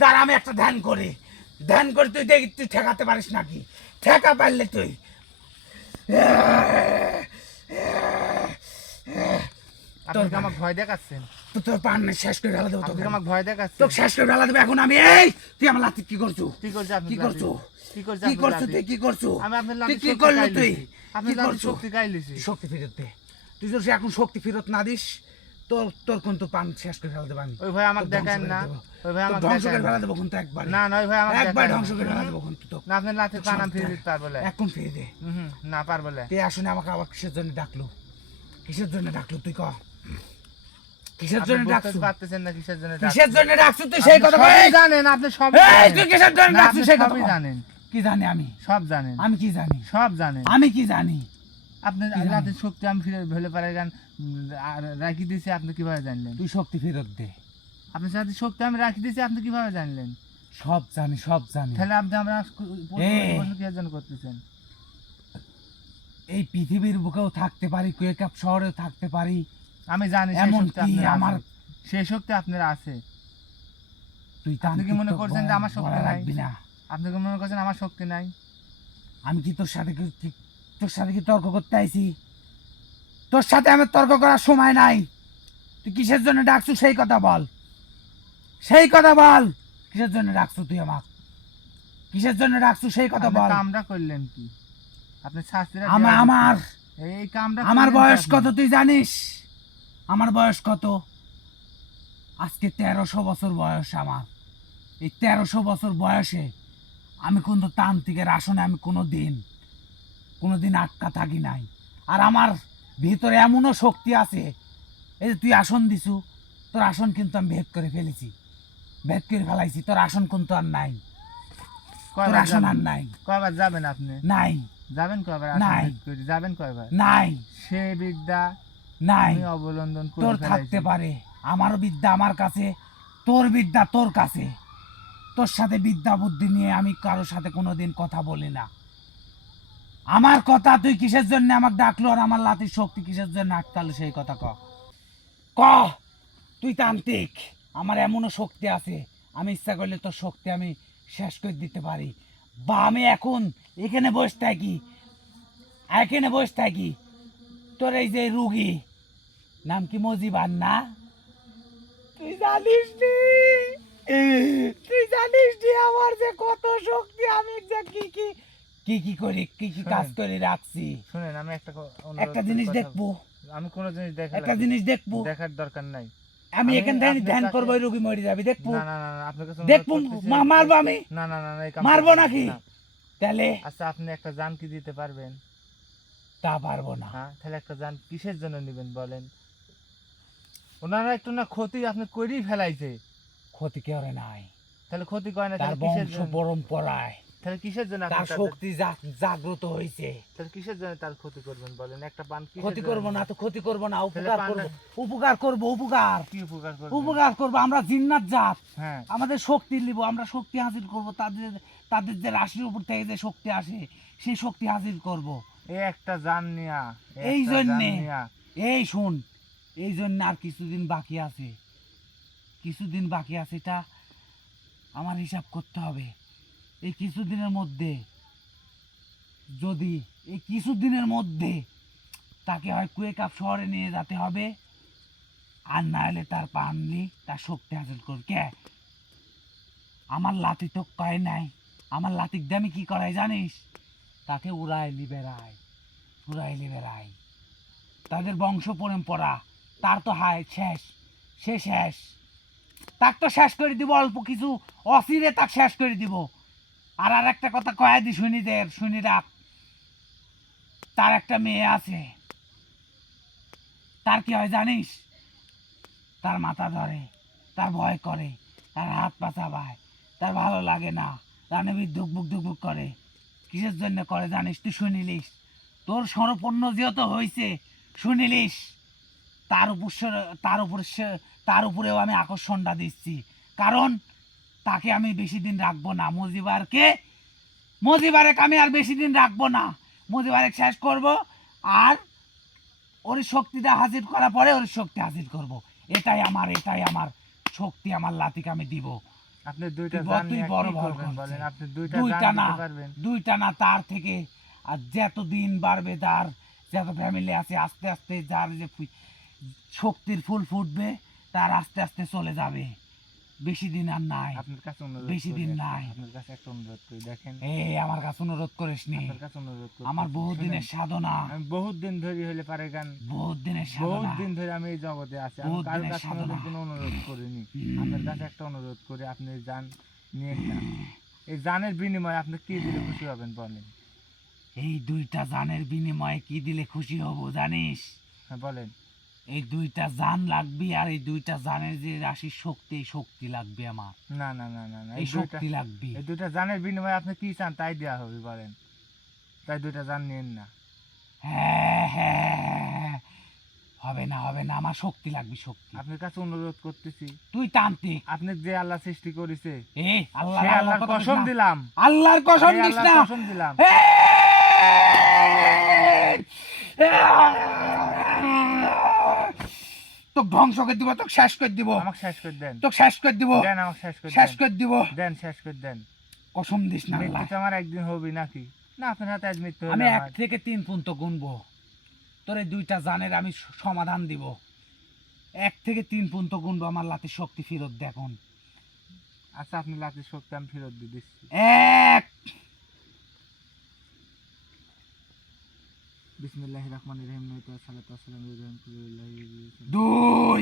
দাঁড়া আমি একটা ধ্যান করি তুই দেখি তুই ঠেকাতে পারিস নাকি ঠেকা পারলে তুই আপনি কি আমাকে ভয় দেখাচ্ছেন তো তোর পান শেষ করে ঢালা দেবো আপনি তোকে কি আমাকে ভয় দেখাচ্ছেন তোকে শেষ করে ঢালা দেবো এখন আমি এই তুই আমার লাতি কি করছো কি করছে আপনি কি করছো কি করছে কি আপনি করছো লাঠি? তুই কি করছো আমি আপনার তুই লাঠি কি শক্তি করলি গাইলিছি। তুই আপনি কি লাঠি করছো? শক্তি গাইলিছি শক্তি ফেরত দে তুই যদি এখন শক্তি ফেরত না দিস তো তোর কোন তো পান শেষ করে ফেলা দেবো আমি ওই ভাই আমাকে তোর ধ্বংস দেখেন করে না দেবো। ওই ভাই তোর আমাকে ধ্বংস করে দেখেন ফেলা দেবো কিন্তু একবার না না ওই ভাই আমাকে একবার দেখেন ধ্বংস করে না। ফেলা দেবো কিন্তু তো না আপনার লাঠি পান আমি ফিরে দিতে পারবো না এখন ফিরে দে না পারবো না তুই আসুন আমাকে আবার কিসের জন্য ডাকলো তুই ক কিসের আপনি জন্য বুঝতে ডাকছো পারতেছেন না কিসের জন্য কিসের জন্য ডাকছো তুই আপনি সেই কথা বল সবই জানেন আপনি সব এই তুই কিসের জন্য না, ডাকছো আপনি সেই কথা সবই বল। জানেন কি জানি আমি সব জানেন আমি কি জানি সব জানেন আমি কি জানি আপনি লাঠির শক্তি আমি ফিরে ভেলে পারে গান রাখি দিয়েছি আপনি কিভাবে জানলেন তুই শক্তি ফেরত দে আপনার সাথে শক্তি আমি রাখি দিয়েছি আপনি কিভাবে জানলেন সব জানি তাহলে আপনি আমরা এই। কি জন্য করতেছেন এই পৃথিবীর বুকেও থাকতে পারি কুয়েকাপ শহরেও থাকতে পারি আমি জানি সেই এমন শক্তি কি আপনার আমার আছে। সেই শক্তি আপনার আছে তুই আপনি কি তান্ত্রিক মনে তো করছেন যে আমার শক্তি বলা নাই? লাগবি না আপনি কি মনে করছেন আমার শক্তি নাই আমি কি তোর সাথে কি তর্ক করতে আইছি তোর সাথে আমার তর্ক করার সময় নাই তুই কিসের জন্য ডাকছু সেই কথা বল কিসের জন্য ডাকছু তুই আমাক কিসের জন্য ডাকছু সেই কথা আপনি বল কামটা করলেন কি আপনি শাস্তিটা আমার দেওয়া আমার উচিত। এই কামটা আমার করলেন বয়স কি কত আপনি? তুই জানিস আমার বয়স কত আজকে 1300 বছর বয়স আমার এই 1300 বছর বয়সে আমি কিন্তু তান্ত্রিকের আসনে আমি কোনোদিন আটকা থাকি নাই আর আমার ভিতরে এমনও শক্তি আছে এই যে তুই আসন দিছু তোর আসন কিন্তু আমি ভেদ করে ফেলাইছি তোর আসন কিন্তু আর নাই তোর কয়বার আসন আর যাবেন? নাই কয়বার যাবেন আপনি নাই যাবেন কয়বার নাই। আসন ভেদ করে? যাবেন কয়বার নাই সে বিদ্যা নাই আমি অবলম্বন করে তোর ফেলাইছি। থাকতে পারে আমারও বিদ্যা আমার কাছে তোর বিদ্যা তোর কাছে তোর সাথে বিদ্যা বুদ্ধি নিয়ে আমি কারোর সাথে কোনোদিন কথা বলি না আমার কথা তুই কিসের জন্য আমাকে ডাকলো আর আমার লাঠির শক্তি কিসের জন্য আটকালো সেই কথা ক তুই তান্ত্রিক আমার এমনও শক্তি আছে আমি ইচ্ছা করলে তোর শক্তি আমি শেষ করে দিতে পারি বা আমি এখন এখানে বসে থাকি তোর এই যে রুগী নাম কি মজিবার না তুই জানিস নি আমার যে কত শক্তি আমি যে কি করি কি কাজ করে রাখছি শুনেন আমি অনুরোধ একটা করে জিনিস কথা দেখবো আমি কোনো জিনিস একটা জিনিস দেখবো দেখার দরকার নাই আমি এখান থেকে আপনার ধ্যান কাছে- করবো ওই রুগী মরে যাবে দেখবো না না না না, আপনার কাছে দেখবো অনুরোধ করতেছি। মারবো আমি না না না না, এই কাম মারবো করবেন নাকি না। তাহলে আচ্ছা আপনি একটা জান কি দিতে পারবেন তা পারবো না হ্যাঁ তাহলে একটা জান কিসের জন্য নেবেন বলেন ওনারা একটু না ক্ষতি আপনি করেই ফেলাইছে ক্ষতি করে নাই তাহলে ক্ষতি করে না তার তাহলে কিসের বংশ জন্য পরম্পরায় তাহলে কিসের জন্য আপনি তার তাদের- শক্তি জাগ্রত হয়েছে তাহলে কিসের জন্য তার ক্ষতি করবেন বলেন একটা পান কিসের ক্ষতি জন্য করবো না নেবেন? তো ক্ষতি করবো না তাহলে উপকার পান্ডা- করবো উপকার কি উপকার করবেন উপকার করবো আমরা জিন্নাত জাত হ্যাঁ আমাদের শক্তি নিব আমরা শক্তি হাসিল করব তাদের যে রাশির উপর থেকে যে শক্তি আসে সেই শক্তি হাসিল করব এই একটা জান নিয়া এই একটা জন্যে জান নিয়া। এই শুন এই জন্য আর কিছুদিন বাকি আছে এটা আমার হিসাব করতে হবে এই কিছুদিনের মধ্যে যদি এই কিছুদিনের মধ্যে তাকে হয় কুয়েকাপ শহরে নিয়ে যেতে হবে আর না হলে তার পানলি তার শক্তি হাসিল করবে কে আমার লাঠি তো কয় নাই আমার লাঠির দামি কি করাই জানিস তাকে উড়াইলি বেড়াই তাদের বংশ পরম্পরা তার তো শেষ তাক তো শেষ করে দিব অল্প কিছু অচিরে তাক শেষ করে দিব আর একটা কথা কয়ে দি শুনি রাখ তার একটা মেয়ে আছে তার কি হয় জানিস? তার মাথা ধরে, তার ভয় করে, তার হাত পা চাবায়, তার ভালো লাগে না, রানবীর ধুকবুক করে। কিসের জন্য করে জানিস? তুই শুনিলিস? তোর সরপন্ন যেহেতু হয়েছে, শুনিলিস? তার উপরেও আমি আকর্ষণটা দিচ্ছি, কারণ তাকে আমি বেশি দিন রাখবো না। মজিবারেক আমি আর বেশি দিন রাখবো না। মজিবারেক শেষ করব, আর ওর শক্তিটা হাজির করার পরে ওর শক্তি হাজির করব। এটাই আমার শক্তি, আমার লাতিকে আমি দিব। আপনি দুইটা তুই জান তুই নিয়ে বড় কি ভয় করবেন করছিস। বলেন? আপনি দুইটা দুইটা জান না, দিতে পারবেন? দুইটা না, তার থেকে আর যত দিন বাড়বে, তার যত ফ্যামিলি আছে, আস্তে আস্তে যার যে শক্তির ফুল ফুটবে, তার আস্তে আস্তে চলে যাবে। বেশি দিন আর নাই, আপনার কাছে অনুরোধ বেশি করি দিন একটা, নাই। আপনার কাছে একটা অনুরোধ করি, দেখেন এই আমার কাছে অনুরোধ করিস নি, আপনার কাছে অনুরোধ করি। আমার বহুত দিনের সাধনা, আমি বহুত দিন ধরে হইলে পারে গান, বহুত দিনের বহুত সাধনা। দিন ধরে আমি এই জগতে আছি, আমি বহুত কারোর দিনের কাছে সাধনা। কোনোদিন কোনো অনুরোধ করিনি। আপনার কাছে একটা অনুরোধ করি, আপনি জান নিয়েন না। এই জানের বিনিময়ে আপনি কি দিলে খুশি হবেন বলেন? এই দুইটা জানের বিনিময়ে কি দিলে খুশি হব জানিস? হ্যাঁ বলেন। এই দুইটা জান লাগবে, আর এই দুইটা জানের যে রাশি শক্তি, এই শক্তি লাগবে আমার। না না না না না, এই শক্তি লাগবে। এই দুইটা জানের বিনিময়ে আপনি কি চান তাই দেওয়া হবে বলেন। তাই দুইটা জান নিয়েন না। হ্যাঁ, হবে না, আমার শক্তি লাগবে, শক্তি। আপনার কাছে অনুরোধ করতেছি, তুই তান্ত্রিক। আপনি যে আল্লাহ সৃষ্টি করেছে, এ আল্লাহ, সেই আল্লাহর কসম দিলাম, আল্লাহর কসম সেই দিস না। আল্লাহর কসম দিলাম, তোকে ধ্বংস করে দিব, তোকে শেষ করে দিব, আমাকে শেষ করে দেন, তোকে শেষ করে দিব, দেন আমাকে শেষ করে শেষ দেন, করে দিব। দেন শেষ করে দেন। কসম দিস না আল্লাহ। মৃত্যু তো আমার একদিন হবে নাকি? না আপনার হাতে আজ মৃত্যু আমি হলো 1 আমার। থেকে 3 পর্যন্ত গুনবো, তোর এই দুইটা জানের আমি সমাধান দিব। 1 থেকে 3 পর্যন্ত গুনবো, আমার লাতে শক্তি ফেরত দেখুন। আচ্ছা আপনি লাঠির শক্তি আমি ফেরত দিয়ে দিচ্ছি। 1, বিসমিল্লাহির রহমানির রহিম, নয়তো সালাতু ওয়াসসালামু আলা রাসূলিল্লাহি। 2,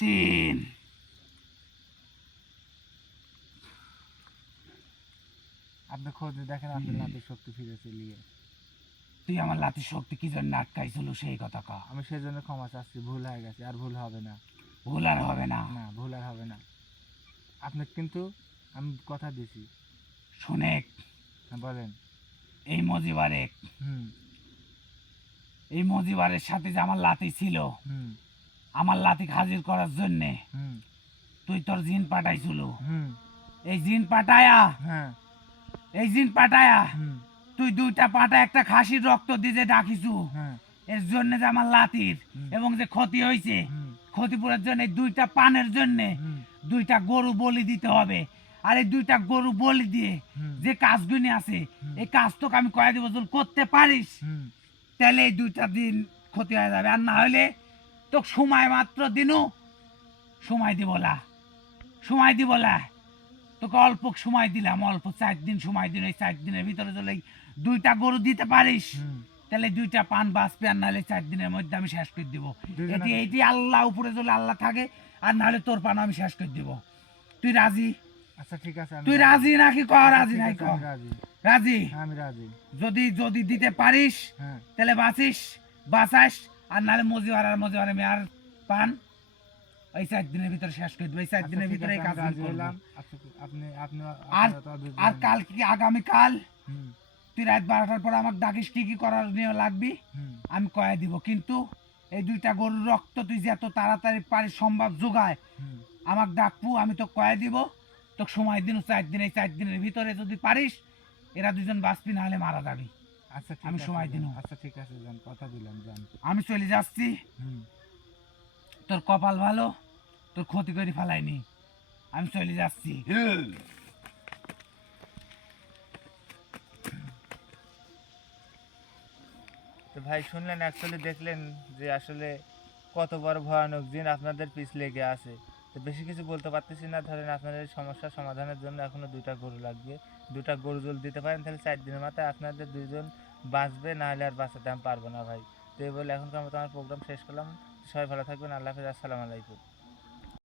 3, আপনি খোঁজ দেখেন আপনার লাঠির শক্তি ফিরেছে নিয়ে। তুই আমার লাতে শক্তি কি জন্য আটকাইছিল সেই কথা ক। আমি সেই জন্য ক্ষমা চাচ্ছি, ভুল হয়ে গেছে, আর ভুল হবে না। ভুল আর হবে না। না ভুল আর হবে না। আপনি কিন্তু আমি কথা দিছি। শোনেক, হ্যাঁ বলেন। এই মজিবারেক, হুম এই মজিবারের সাথে যে আমার লাতি ছিল, হুম আমার লাতিক হাজির করার জন্যে হুম তুই তোর জিন পাঠাইছিল। হুম এই জিন পাঠায়া, হ্যাঁ এই জিন পাঠায়া হুম তুই 2টা পাটা একটা খাসির রক্ত দিয়ে ডাকিছু। হ্যাঁ এর জন্য যে আমার লাতির হুম। এবং যে ক্ষতি হয়েছে, হুম ক্ষতিপূরণের জন্য এই 2টা পানের জন্য হুম 2টা গরু বলি দিতে হবে। আর এই 2টা গরু বলি দিয়ে হুম যে কাজগুলি আছে, হুম। এই কাজ তোকে আমি কয়েক বছর করতে পারিস, হুম তাহলে এই 2টা দিন ক্ষতি হয়ে যাবে। আর না হলে তোকে সময় মাত্র দিনু, সময় দিব না, তোকে অল্প সময় দিলাম, অল্প 4 দিন সময় দিন। এই 4 দিনের ভিতরে যদি এই 2টা গরু দিতে পারিস, হুম। তাহলে 2টা পান বাঁচবে, আর নাহলে 4 দিনের মধ্যে আমি শেষ করে দিব। দুইজনে- এটি আল্লাহ উপরে যদি আল্লাহ থাকে, আর নাহলে তোর পান আমি শেষ করে দিব। তুই রাজি? আচ্ছা ঠিক আছে, আমি তুই রাজি নাকি ক? আচ্ছা, রাজি ঠিক নাই আছে, ক? আমি রাজি। রাজি? হ্যাঁ, আমি রাজি। যদি দিতে পারিস হ্যাঁ তাহলে বাঁচাস, আর নাহলে মজিবার মেয়ার পান এই 4 দিনের ভিতরে শেষ করে দেবো। এই 4 আচ্ছা, দিনের ঠিক ভিতরে আছে, এই আমি কাজ রাজি করবো। হলাম। আচ্ছা, আপনি আপনি আর আপনারা তো অধৈর্য আর হন। কাল কি আগামীকাল হুম তুই রাত 12টার পর আমাকে ডাকিস, কি করার নিয়ে লাগবি হুম আমি কয়ে দিব। কিন্তু এই 2টা গরুর রক্ত তুই যত তাড়াতাড়ি পারিস সম্ভব জোগায় হুম আমাকে ডাকবো, আমি তো কয়ে দিব। তোকে সময় দিন 4 দিন, এই 4 দিনের ভিতরে যদি পারিস এরা 2জন বাঁচবি, না হলে মারা যাবি। আচ্ছা ঠিক আমি আছে, সময় যান। দিনু। আচ্ছা ঠিক আছে, যান, কথা দিলাম, যান। আমি চলে যাচ্ছি। হুম তোর কপাল ভালো, তোর ক্ষতি করে ফেলাইনি, আমি চলে যাচ্ছি। তো ভাই শুনলেন, অ্যাকচুয়ালি দেখলেন যে আসলে কত বড় ভয়ানক জিন আপনাদের পিছ লেগে আছে। তো বেশি কিছু বলতে পারতেছি না। ধরেন আপনাদের এই সমস্যার সমাধানের জন্য এখনো 2টা গরু লাগবে। 2টা গরু যদি দিতে পারেন তাহলে 4 দিনের মাথায় আপনাদের 2জন বাঁচবে, না হলে আর বাঁচাতে আমি পারবো না ভাই। তো এই বলে এখনকার মতো আমার প্রোগ্রাম শেষ করলাম। সবাই ভালো থাকবেন, আল্লাহ হাফেজ, আসসালামু আলাইকুম।